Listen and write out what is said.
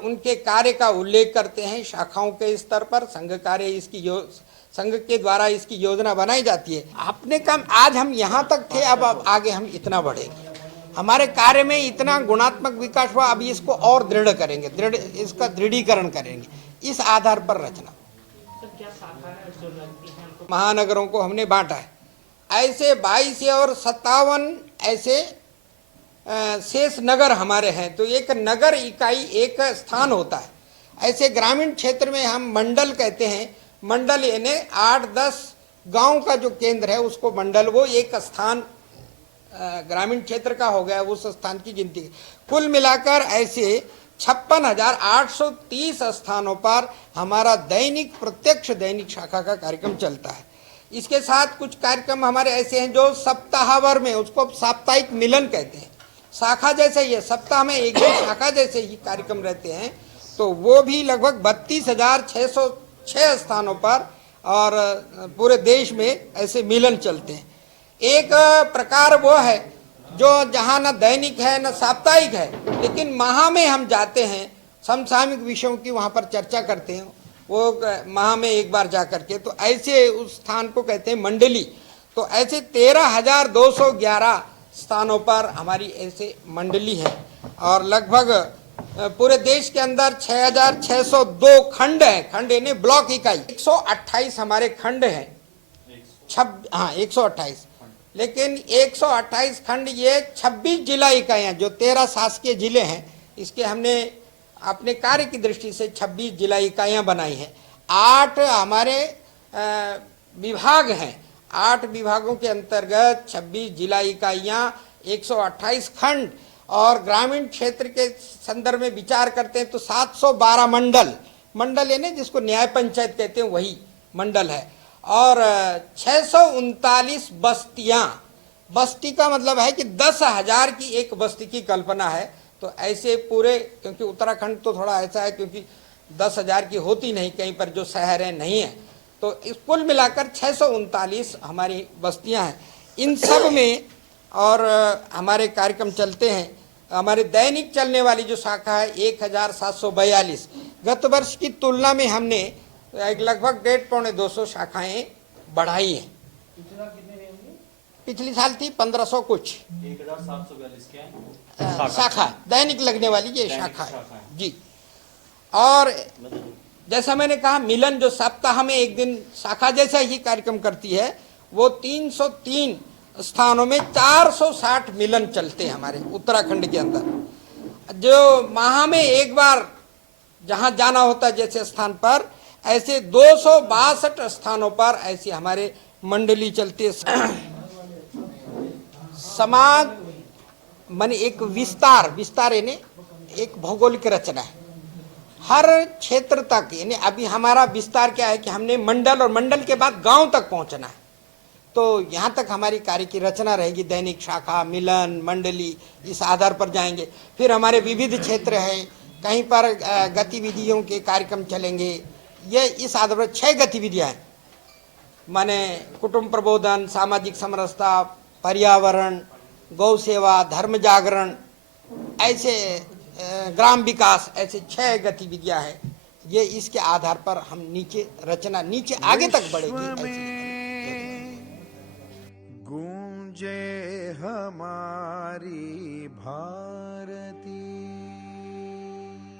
उनके कार्य का उल्लेख करते हैं शाखाओं के स्तर पर। संघ कार्य संघ के द्वारा इसकी योजना बनाई जाती है। अपने काम आज हम यहाँ तक थे, अब आगे हम इतना बढ़ेंगे। हमारे कार्य में इतना गुणात्मक विकास हुआ, अब इसको और दृढ़ करेंगे, इसका दृढ़ीकरण करेंगे। इस आधार पर रचना महानगरों को हमने बांटा है। ऐसे 22 और 57 ऐसे शेष नगर हमारे हैं। तो एक नगर इकाई एक स्थान होता है। ऐसे ग्रामीण क्षेत्र में हम मंडल कहते हैं। मंडल यानी 8-10 गांव का जो केंद्र है उसको मंडल, वो एक स्थान ग्रामीण क्षेत्र का हो गया, उस स्थान की गिनती। कुल मिलाकर ऐसे 56,830 स्थानों पर हमारा प्रत्यक्ष दैनिक शाखा का कार्यक्रम चलता है। इसके साथ कुछ कार्यक्रम हमारे ऐसे हैं जो सप्ताहभर में, उसको साप्ताहिक मिलन कहते हैं। शाखा जैसे ही है, सप्ताह में एक दिन शाखा जैसे ही कार्यक्रम रहते हैं। तो वो भी लगभग 32,606 स्थानों पर और पूरे देश में ऐसे मिलन चलते हैं। एक प्रकार वो है जो जहाँ न दैनिक है न साप्ताहिक है, लेकिन माह में हम जाते हैं, समसामयिक विषयों की वहाँ पर चर्चा करते हैं, वो माह में एक बार जा करके। तो ऐसे उस स्थान को कहते हैं मंडली। तो ऐसे 13,211 स्थानों पर हमारी ऐसे मंडली है। और लगभग पूरे देश के अंदर 6,602 खंड हैं। खंड यानी ब्लॉक इकाई। 128 हमारे खंड हैं। 128, लेकिन 128 खंड, ये 26 जिला इकाइयाँ, जो 13 शासकीय जिले हैं, इसके हमने अपने कार्य की दृष्टि से 26 जिला इकाइयाँ बनाई हैं। 8 हमारे विभाग हैं। 8 विभागों के अंतर्गत 26 जिला इकाइयाँ, 128 खंड। और ग्रामीण क्षेत्र के संदर्भ में विचार करते हैं तो 712 मंडल यानी जिसको न्याय पंचायत कहते हैं, वही मंडल है। और 639 बस्तियां। बस्ती का मतलब है कि 10,000 की एक बस्ती की कल्पना है। तो ऐसे पूरे, क्योंकि उत्तराखंड तो थोड़ा ऐसा है क्योंकि 10,000 की होती नहीं, कहीं पर जो शहर है नहीं है। तो इस कुल मिलाकर 639 हमारी बस्तियां हैं। इन सब में और हमारे कार्यक्रम चलते हैं। हमारे दैनिक चलने वाली जो शाखा है 1,742। गत वर्ष की तुलना में हमने एक लगभग 150-200 शाखाएं बढ़ाई हैं। पिछली साल थी 1500 कुछ। 1,742 क्या है? शाखा दैनिक लगने वाली ये शाखा है जी। और जैसा मैंने कहा, मिलन जो सप्ताह में एक दिन शाखा जैसा ही कार्यक्रम करती है, वो 303 स्थानों में 460 मिलन चलते हैं हमारे उत्तराखंड के अंदर। जो माह में एक बार जहां जाना होता है जैसे स्थान पर, ऐसे 262 स्थानों पर ऐसी हमारे मंडली चलती है। समाज माने एक विस्तार यानी एक भौगोलिक रचना है हर क्षेत्र तक। यानी अभी हमारा विस्तार क्या है कि हमने मंडल और मंडल के बाद गांव तक पहुंचना है। तो यहाँ तक हमारी कार्य की रचना रहेगी। दैनिक शाखा, मिलन, मंडली, इस आधार पर जाएंगे। फिर हमारे विविध क्षेत्र हैं, कहीं पर गतिविधियों के कार्यक्रम चलेंगे। ये इस आधार पर 6 गतिविधियाँ हैं, माने कुटुंब प्रबोधन, सामाजिक समरसता, पर्यावरण, गौ सेवा, धर्म जागरण, ऐसे ग्राम विकास, ऐसे 6 गतिविधियां हैं। ये इसके आधार पर हम नीचे आगे तक बढ़ेगी। गूंजे हमारी भारत